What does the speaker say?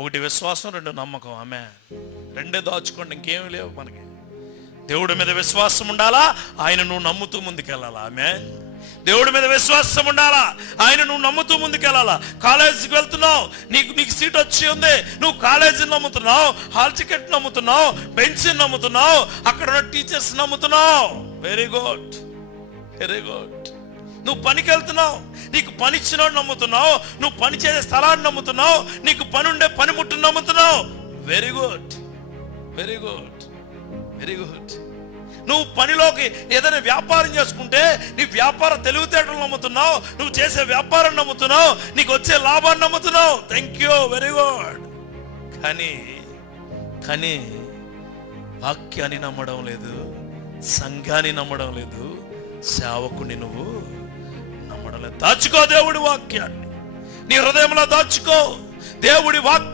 ఒకటి విశ్వాసం, రెండు నమ్మకం. ఆమె రెండే దాచుకోండి, ఇంకేమీ లేవు మనకి. దేవుడి మీద విశ్వాసం ఉండాలా, ఆయన నువ్వు నమ్ముతూ ముందుకెళ్ళాలా. ఆమె దేవుడి మీద విశ్వాసం ఉండాలా, ఆయన నువ్వు నమ్ముతూ ముందుకెళ్ళాలా. కాలేజీకి వెళ్తున్నావు, నీకు సీట్ వచ్చి ఉంది, నువ్వు కాలేజీని నమ్ముతున్నావు, హాల్ టికెట్ నమ్ముతున్నావు, బెంచ్ నమ్ముతున్నావు, అక్కడ ఉన్న టీచర్స్ నమ్ముతున్నావు. Very good, very good. నువ్వు పనికి వెళ్తున్నావు, నీకు పని ఇచ్చినోడు నమ్ముతున్నావు, నువ్వు పని చేసే స్థలాన్ని నమ్ముతున్నావు, నీకు పని ఉండే పనిముట్టును నమ్ముతున్నావు. Very good, very good, very good. నువ్వు పనిలోకి ఏదైనా వ్యాపారం చేసుకుంటే నీ వ్యాపార తెలివితేటలు నమ్ముతున్నావు, నువ్వు చేసే వ్యాపారం నమ్ముతున్నావు, నీకు వచ్చే లాభాన్ని నమ్ముతున్నావు. Thank you, very good. కానీ వాక్యాన్ని నమ్మడం లేదు, సంఘాన్ని నమ్మడం లేదు, సేవకుని నువ్వు నమ్మడం లేదు. దాచుకో దేవుడి వాక్యాన్ని, నీ హృదయంలో దాచుకో. దేవుడి వాక్యం